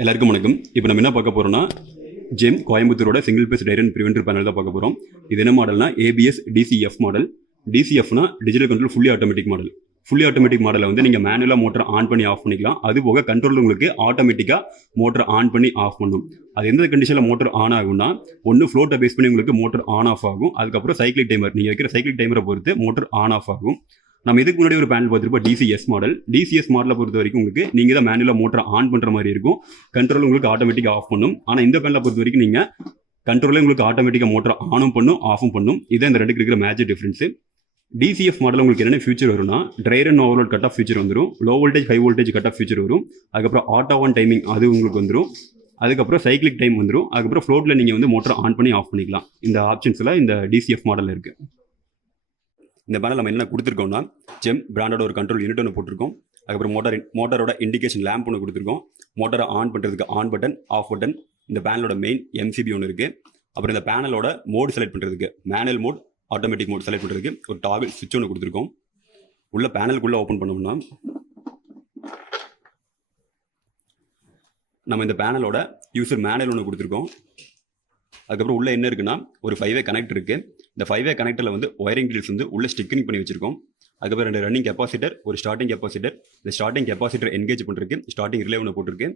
எல்லாருக்கும் வணக்கம். இப்போ நம்ம என்ன பார்க்க போறோம்னா ஜெம் கோயம்புத்தூரோட single phase dry run preventer panel தான் பார்க்க போறோம். இது என்ன மாடல்னா ABS DCF மாடல். DCFனா digital control fully automatic model. Fully automatic மாடலை வந்து நீங்கள் மேனுவலாக மோட்டர் ஆன் பண்ணி ஆஃப் பண்ணிக்கலாம். அது போக கண்ட்ரோல் உங்களுக்கு ஆட்டோமேட்டிக்காக மோட்டர் ஆன் பண்ணி ஆஃப் பண்ணும். அது எந்த கண்டிஷனில் மோட்டர் ஆன் ஆகும்னா, ஒன்று ஃப்ளோட்டை பேஸ் பண்ணி உங்களுக்கு மோட்டர் ஆன் ஆஃப் ஆகும். அதுக்கப்புறம் சைக்கிளிக் டைமர், நீங்கள் வைக்கிற சைக்கிளிக் டைமரை பொறுத்து மோட்டர் ஆன் ஆஃப் ஆகும். நம்ம இதுக்கு முன்னாடி ஒரு பேனல் பார்த்துருப்போம் DCS மாடல். DCS மாடலை பொறுத்த வரைக்கும் உங்களுக்கு நீங்கள் தான் மேனுவலாக மோட்டர் ஆன் பண்ணுற மாதிரி இருக்கும். கண்ட்ரோல் உங்களுக்கு ஆட்டோமேட்டிக்காக ஆஃப் பண்ணும். ஆனால் இந்த பேனலை பொறுத்த வரைக்கும் நீங்கள் கண்ட்ரோலில் உங்களுக்கு ஆட்டோமேட்டிக்காக மோட்டர் ஆனும் பண்ணும் ஆஃபும் பண்ணும். இதான் இந்த ரெண்டுக்கு இருக்கிற மேஜர் டிஃப்ரென்ஸு. DCF மாடல் உங்களுக்கு என்னென்ன ஃபியூச்சர் வரும்னா, dry run overload cut off feature வந்துடும். Low voltage high voltage cut off feature வரும். அதுக்கப்புறம் ஆட்டோ ஆன் டைமிங் அது உங்களுக்கு வந்துடும். அதுக்கப்புறம் சைக்கிளிக் டைம் வந்துடும். அதுக்கப்புறம் ஃப்ளோட்டில் நீங்கள் வந்து மோட்டர் ஆன் பண்ணி ஆஃப் பண்ணிக்கலாம். இந்த ஆப்ஷன்ஸில் இந்த DCF மாடலில் இருக்குது. இந்த பேனல் நம்ம என்ன கொடுத்துருக்கோம்னா, ஜெம் பிராண்டோட ஒரு கண்ட்ரோல் யூனிட் ஒன்று போட்டிருக்கோம். அதுக்கப்புறம் மோட்டரோட இண்டிகேஷன் லேம்ப் ஒன்று கொடுத்துருக்கோம். மோட்டரை ஆன் பண்ணுறதுக்கு ஆன் பட்டன், ஆஃப் பட்டன், இந்த பேனலோட மெயின் MCB ஒன்று இருக்குது. அப்புறம் இந்த பேனலோட மோடு செலக்ட் பண்ணுறதுக்கு manual mode, automatic mode select பண்ணுறதுக்கு ஒரு டாபிள் சுவிட்ச் ஒன்று கொடுத்துருக்கோம். உள்ள பேனலுக்குள்ளே ஓப்பன் பண்ணோம்னா நம்ம இந்த பேனலோட யூசர் மேனுவல் ஒன்று கொடுத்துருக்கோம். அதுக்கப்புறம் உள்ள என்ன இருக்குன்னா, ஒரு 5-வே கனெக்டர் இருக்கு. இந்த 5-வே கனெக்டரில் வந்து ஒயரிங் டீல்ஸ் வந்து உள்ள ஸ்டிக்கிங் பண்ணி வச்சிருக்கோம். அதுக்கப்புறம் 2 ரன்னிங் கெப்பாசிட்டர், ஒரு ஸ்டார்டிங் கெப்பாசிட்டர். இந்த ஸ்டார்டிங் கெப்பாசிட்டர் என்கேஜ் பண்ணுறதுக்கு ஸ்டார்டிங் ரிலே ஒன்று போட்டிருக்கு.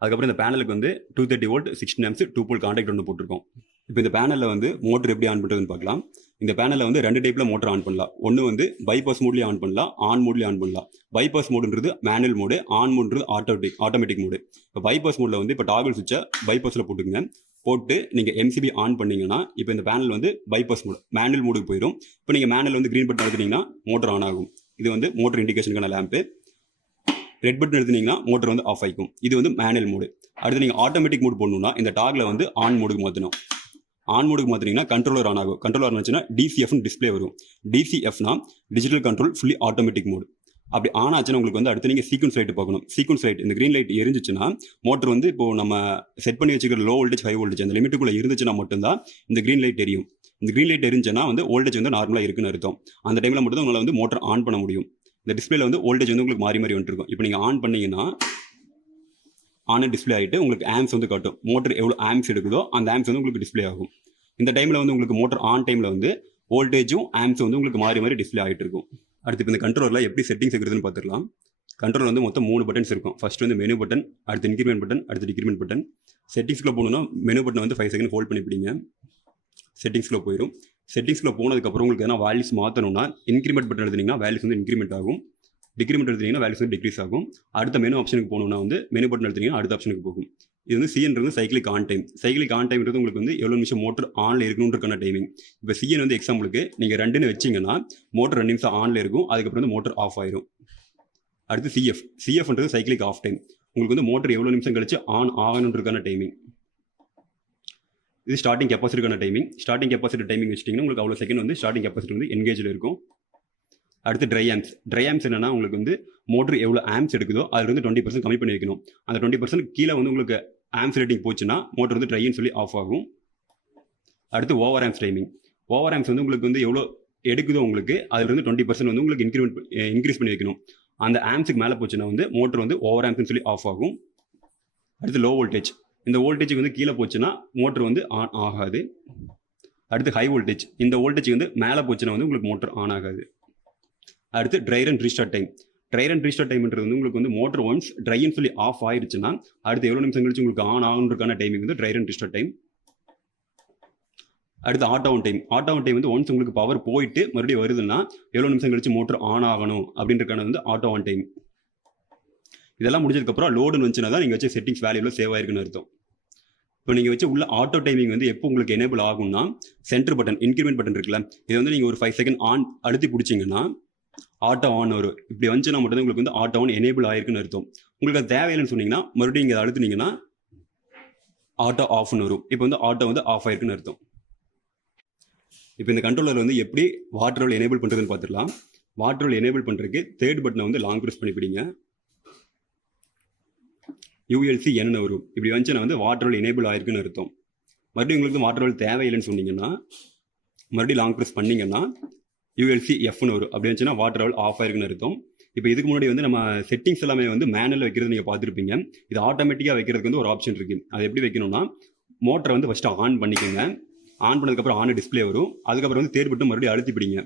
அதுக்கப்புறம் இந்த பேனலுக்கு வந்து 230 வோல்ட் 16 amps 2 போல் கான்டாக்ட் ஒன்று போட்டிருக்கோம். இப்போ இந்த பேனலில் வந்து மோட்டர் எப்படி ஆன் பண்ணுறதுன்னு பார்க்கலாம். இந்த பேனலில் வந்து 2 டைப்பில் மோட்டர் ஆன் பண்ணலாம். ஒன்று வந்து பைபாஸ் மோட்லேயே ஆன் பண்ணலாம், ஆன் மோட்லேயே ஆன் பண்ணலாம். பைபாஸ் மோடுன்றது மேனுவல் மோடு, ஆன் மோடுன்றது ஆட்டோமேட்டிக் மோடு. இப்போ பைபாஸ் மோடில் வந்து இப்போ டாபிள் சுவிட்சை பைபாஸில் போட்டுக்குங்க. போட்டு நீங்கள் MCB ஆன் பண்ணிங்கன்னா இப்போ இந்த பேனல் வந்து பைபாஸ் மோடு மேனுவல் மோடுக்கு போயிடும். இப்போ நீங்கள் மேனுவல் வந்து க்ரீன் பட்டன் எடுத்துனீங்கன்னா மோட்டர் ஆன் ஆகும். இது வந்து மோட்டர் இண்டிகேஷனுக்கான லேம்ப்பு. ரெட் பட்டன் எடுத்துனீங்கன்னா மோட்டர் வந்து ஆஃப் ஆகிக்கும். இது வந்து மேனுவல் மோடு. அடுத்து நீங்கள் ஆட்டோமேட்டிக் மோடு போடணும்னா இந்த டாகில் வந்து ஆன் மோடுக்கு மாற்றணும். ஆன் மோடுக்கு மாற்றினீங்கன்னா கண்ட்ரோலர் ஆன் ஆகும். கண்ட்ரோலர் ஆன் ஆச்சுன்னா DCFன்னு டிஸ்பிளே வரும். DCFனா digital control fully automatic mode. அப்படி ஆன் ஆச்சுன்னா உங்களுக்கு வந்து அடுத்து நீங்கள் சீக்வன்ஸ் லைட் பார்க்கணும். சீக்வன்ஸ் லைட் இந்த க்ரீன் லைட் எரிஞ்சிச்சுன்னா மோட்டர் வந்து இப்போ நம்ம செட் பண்ணி வச்சுக்கிற லோ வோல்டேஜ் ஹை வோல்டேஜ் அந்த லிமிட்டுக்குள்ளே இருந்துச்சுன்னா மட்டும்தான் இந்த க்ரீன் லைட் எரியும். இந்த க்ரீன் லைட் எரிஞ்சுன்னா வந்து வோல்டேஜ் வந்து நார்மலாக இருக்குன்னு அர்த்தம். அந்த டைமில் மட்டும் தான் உங்களால் வந்து மோட்டர் ஆன் பண்ண முடியும். இந்த டிஸ்பிளேல வந்து வோல்டேஜ் வந்து உங்களுக்கு மாறி மாறி வந்துருக்கும். இப்போ நீங்கள் ஆன் பண்ணீங்கன்னா ஆன் டிஸ்பிளே ஆகிட்டு உங்களுக்கு ஆம்ஸ் வந்து காட்டும். மோட்டர் எவ்வளோ ஆம்ஸ் எடுக்குதோ அந்த ஆம்ஸ் வந்து உங்களுக்கு டிஸ்பிளே ஆகும். இந்த டைமில் வந்து உங்களுக்கு மோட்டர் ஆன் டைமில் வந்து வோல்டேஜும் ஆம்ஸ் வந்து உங்களுக்கு மாறி மாறி டிஸ்பிளே ஆகிட்டு இருக்கும். அடுத்து இப்போ இந்த கண்ட்ரோலில் எப்படி செட்டிங்ஸ் இருக்கிறதுன்னு பார்த்துக்கலாம். கண்ட்ரோல் வந்து மொத்தம் 3 பட்டன்ஸ் இருக்கும். ஃபர்ஸ்ட் வந்து மெனு பட்டன், அடுத்து இன்க்ரிமெண்ட் பட்டன், அடுத்து டிக்ரிமெண்ட் பட்டன். செட்டிங்ஸ்க்குள்ள போகணும்னா மெனு பட்டன் வந்து 5 செகண்ட் ஹோல்ட் பண்ணி பிடிங்க. செட்டிங்ஸ்க்குள்ள போயிடும். செட்டிங்ஸ்க்குள்ள போனதுக்கப்புறம் உங்களுக்கு எதனா வேல்யூஸ் மாற்றணும்னா இன்க்ரிமெண்ட் பட்டன் எடுத்தீங்கன்னா வேல்யூஸ் வந்து இன்க்ரிமெண்ட் ஆகும். டிக்ரிமெண்ட் எடுத்தீங்கன்னா வேல்யூஸ் வந்து டிக்ரீஸ் ஆகும். அடுத்த மெனு ஆப்ஷனுக்கு போகணும்னா வந்து மெனு பட்டன் எடுத்தீங்கன்னா அடுத்த ஆப்ஷனுக்கு போகும். இது வந்து CNன்றது cyclic on time. Cyclic on டைம்ன்றது உங்களுக்கு வந்து எவ்வளோ நிமிஷம் மோட்டர் ஆனில் இருக்கணுன்றக்கான டைமிங். இப்போ CN வந்து எக்ஸாம்பிளுக்கு நீங்கள் 2ன்னு வச்சிங்கன்னா மோட்டர் 2 நிமிஷம் ஆனில் இருக்கும். அதுக்கப்புறம் வந்து மோட்டர் ஆஃப் ஆயிரும். அடுத்து CFன்றது சைக்கிளிக் ஆஃப் டைம். உங்களுக்கு வந்து மோட்டர் எவ்வளோ நிமிஷம் கழிச்சு ஆன் ஆகணுன்றக்கான டைமிங். இது ஸ்டார்டிங் கெப்பாசிட்டிக்கான டைமிங். ஸ்டார்டிங் கெப்பாசிட்டி டைமிங் வச்சிட்டிங்கன்னா உங்களுக்கு அவ்வளோ செகண்ட் வந்து ஸ்டார்டிங் கெப்பாசிட்டி வந்து என்கேஜில் இருக்கும். அடுத்து ட்ரை ஆம்ஸ் என்னன்னா உங்களுக்கு வந்து மோட்டர் எவ்வளோ ஆம்ஸ் எடுக்குதோ அதில் வந்து 20% கம்மி பண்ணி வைக்கணும். அந்த 20% கீழே வந்து உங்களுக்கு ஆம்ஸ் ரேட்டிங் போச்சுன்னா மோட்டர் வந்து ட்ரைன்னு சொல்லி ஆஃப் ஆகும். அடுத்து over arms timing. Over arms வந்து உங்களுக்கு வந்து எவ்வளோ எடுக்குதோ உங்களுக்கு அதில் இருந்து 20% வந்து உங்களுக்கு இன்க்ரீஸ் பண்ணி வைக்கணும். அந்த ஆம்ஸுக்கு மேலே போச்சுன்னா வந்து மோட்டர் வந்து ஓவர் ஆம்ஸ்னு சொல்லி ஆஃப் ஆகும். அடுத்து லோ வோல்டேஜ். இந்த வோல்டேஜுக்கு வந்து கீழே போச்சுன்னா மோட்டர் வந்து ஆன் ஆகாது. அடுத்து ஹை வோல்டேஜ். இந்த வோல்டேஜ் வந்து மேலே போச்சுன்னா வந்து உங்களுக்கு மோட்டர் ஆன் ஆகாது. அடுத்து dry run restart time. Dry run restart டைம்ன்றது வந்து உங்களுக்கு வந்து மோட்டர் ஒன்ஸ் ட்ரைன்னு சொல்லி ஆஃப் ஆயிடுச்சுன்னா அடுத்து எவ்வளோ நிமிஷம் கழிச்சு உங்களுக்கு ஆன் ஆகுன்றதுக்கான டைமிங் வந்து ட்ரை ரன் ரீஸ்டார்ட் டைம். அடுத்து auto on time. Auto on time வந்து ஒன்ஸ் உங்களுக்கு பவர் போயிட்டு மறுபடியும் வருதுன்னா எவ்வளோ நிமிஷம் கழிச்சு மோட்டர் ஆன் ஆகணும் அப்படின்றக்கான வந்து ஆட்டோ ஆன் டைம். இதெல்லாம் முடிஞ்சதுக்கப்புறம் லோடுன்னு வந்துச்சுன்னா தான் நீங்கள் வச்ச செட்டிங்ஸ் வேல்யூவில் சேவ் ஆயிருக்குன்னு அர்த்தம். இப்போ நீங்கள் வச்சு உள்ள ஆட்டோ டைமிங் வந்து எப்போ உங்களுக்கு எனேபிள் ஆகும்னா சென்டர் பட்டன் இன்க்ரிமெண்ட் பட்டன் இருக்குல்ல, இது வந்து நீங்கள் ஒரு 5 செகண்ட் ஆன் அழுத்தி பிடிச்சிங்கன்னா ஆட்டோ ஆன் வரும். இப்படி வந்துச்சுன்னா மட்டும் உங்களுக்கு வந்து ஆட்டோ ஆன் எனேபிள் ஆயிருக்குன்னு அர்த்தம். உங்களுக்கு அது தேவையில்லைன்னு சொன்னீங்கன்னா மறுபடியும் இங்கே அழுத்துனீங்கன்னா ஆட்டோ ஆஃப்னு வரும். இப்போ வந்து ஆட்டோ வந்து ஆஃப் ஆயிருக்குன்னு அர்த்தம். இப்போ இந்த கண்ட்ரோலர் வந்து எப்படி வாட்டர் ரோல் எனேபிள் பண்ணுறதுன்னு பார்த்துக்கலாம். வாட்டர் ரோல் எனேபிள் பண்ணுறதுக்கு தேர்ட் பட்டனை வந்து லாங் ப்ரெஸ் பண்ணி பிடிங்க. ULCN வரும். இப்படி வந்துச்சுன்னா வந்து வாட்டர் ரோல் எனேபிள் ஆயிருக்குன்னு அர்த்தம். மறுபடியும் உங்களுக்கு வாட்டர் ரோல் தேவையில்லைன்னு சொன்னீங்கன்னா மறுபடியும் லாங் ப்ரெஸ் பண்ணிங்கன்னா ULCFன்னு வரும். அப்படி வந்துச்சுன்னா வாட்டர் ரோல் ஆஃப் ஆயிருக்குன்னு அர்த்தம். இப்போ இதுக்கு முன்னாடி வந்து நம்ம செட்டிங்ஸ் எல்லாமே வந்து மேனுவலில் வைக்கிறது நீங்கள் பார்த்துருப்பீங்க. இது ஆட்டோமேட்டிக்காக வைக்கிறதுக்கு வந்து ஒரு ஆப்ஷன் இருக்குது. அது எப்படி வைக்கணும்னா, மோட்டரை வந்து ஃபஸ்ட்டு ஆன் பண்ணிக்கோங்க. ஆன் பண்ணதுக்கப்புறம் ஆன் டிஸ்பிளே வரும். அதுக்கப்புறம் வந்து தேர்விட்டு மறுபடியும் அழுத்தி பிடிங்க.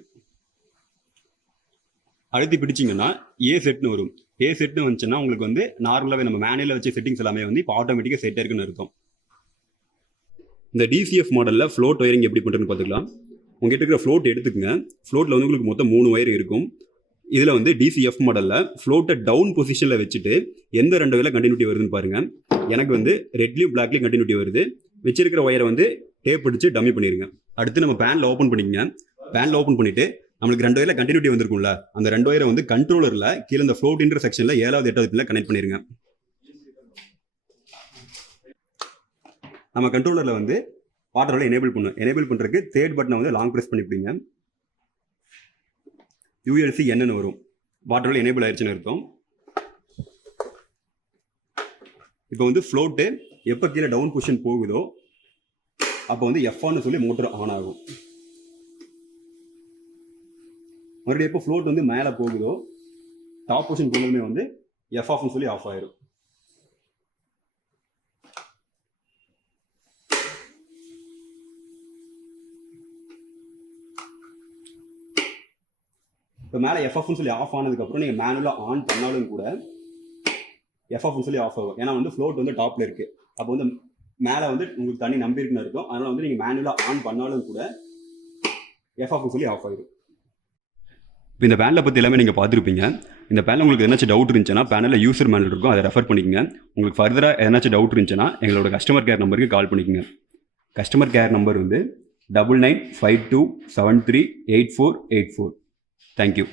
அழுத்தி பிடிச்சிங்கன்னா ஏ செட்னு வரும். ஏ செட்னு வந்துச்சுன்னா உங்களுக்கு வந்து நார்மலாகவே நம்ம மேனுவலில் வச்ச செட்டிங்ஸ் எல்லாமே வந்து இப்போ ஆட்டோமேட்டிக்காக செட் இருக்குன்னு அர்த்தம். இந்த டிசிஎஃப் மாடலில் ஃப்ளோட் ஒயரிங் எப்படி பண்ணுறதுன்னு பார்த்துக்கலாம். உங்ககிட்ட இருக்கிற ஃப்ளோட் எடுத்துக்கங்க. ஃப்ளோட்டில் வந்து உங்களுக்கு மொத்தம் 3 ஒயர் இருக்கும். இதில் வந்து டிசிஎஃப் மாடலில் ஃப்ளோட்டை டவுன் பொசிஷனில் வச்சுட்டு எந்த 2 வயரில் கண்டினியூட்டி வருதுன்னு பாருங்கள். எனக்கு வந்து ரெட்லேயும் பிளாக்லேயும் கண்டினியூட்டி வருது. வச்சிருக்கிற ஒயரை வந்து டேப் அடிச்சு டம்மி பண்ணிடுங்க. அடுத்து நம்ம பேனில் ஓப்பன் பண்ணிக்கங்க. பேனில் ஓப்பன் பண்ணிவிட்டு நம்மளுக்கு 2 வயரில் கண்டினியூட்டி வந்திருக்கும்ல, அந்த 2 வயரை வந்து கண்ட்ரோலரில் கீழே இந்த ஃப்ளோட் இன்டர் செக்ஷனில் 7வது 8வது பின்ல கனெக்ட் பண்ணிடுங்க. நம்ம கண்ட்ரோலரில் வந்து வாட்டரோட எனேபிள் பண்ணும். எனேபிள் பண்ணுறதுக்கு தேர்ட் பட்டனை வந்து லாங் ப்ரெஸ் பண்ணிவிடுங்க. யூஎல்சி என்னன்னு வரும். வாட்டரோட எனேபிள் ஆயிடுச்சுன்னு அர்த்தம். இப்போ வந்து ஃப்ளோட்டு எப்போ கீழே டவுன் பொசிஷன் போகுதோ அப்போ வந்து எஃப்ஆன்னு சொல்லி மோட்டர் ஆன் ஆகும். மறுபடியும் எப்போ ஃப்ளோட் வந்து மேலே போகுதோ டாப் பொசிஷன் போகுதுமே வந்து எஃப் ஆஃப்னு சொல்லி ஆஃப் ஆயிரும். இப்போ மேலே எஃப்எஃப்னு சொல்லி ஆஃப் ஆனதுக்கப்புறம் நீங்கள் மேனுவலாக ஆன் பண்ணாலும் கூட எஃப்எஃப்னு சொல்லி ஆஃப் ஆகும். ஏன்னா வந்து ஃப்ளோட் வந்து டாப்பில் இருக்குது. அப்போ வந்து மேலே வந்து உங்களுக்கு தண்ணி நம்பி இருக்குன்னு இருக்கும். அதனால் வந்து நீங்கள் மேனுவலாக ஆன் பண்ணாலும் கூட எஃப்எஃப்னு சொல்லி ஆஃப் ஆகிடும். இப்போ இந்த பேனில் பற்றி எல்லாமே நீங்கள் பார்த்துருப்பீங்க. இந்த பேனில் உங்களுக்கு எதாச்சும் டவுட் இருந்துச்சுன்னா பேனில் யூசர் மேனுவல் இருக்கும், அதை ரெஃபர் பண்ணிக்கங்க. உங்களுக்கு ஃபர்தராக எதனாச்சும் டவுட் இருந்துச்சுன்னா எங்களோட கஸ்டமர் கேர் நம்பருக்கு கால் பண்ணிக்கங்க. கஸ்டமர் கேர் நம்பர் வந்து 9952738484. Thank you.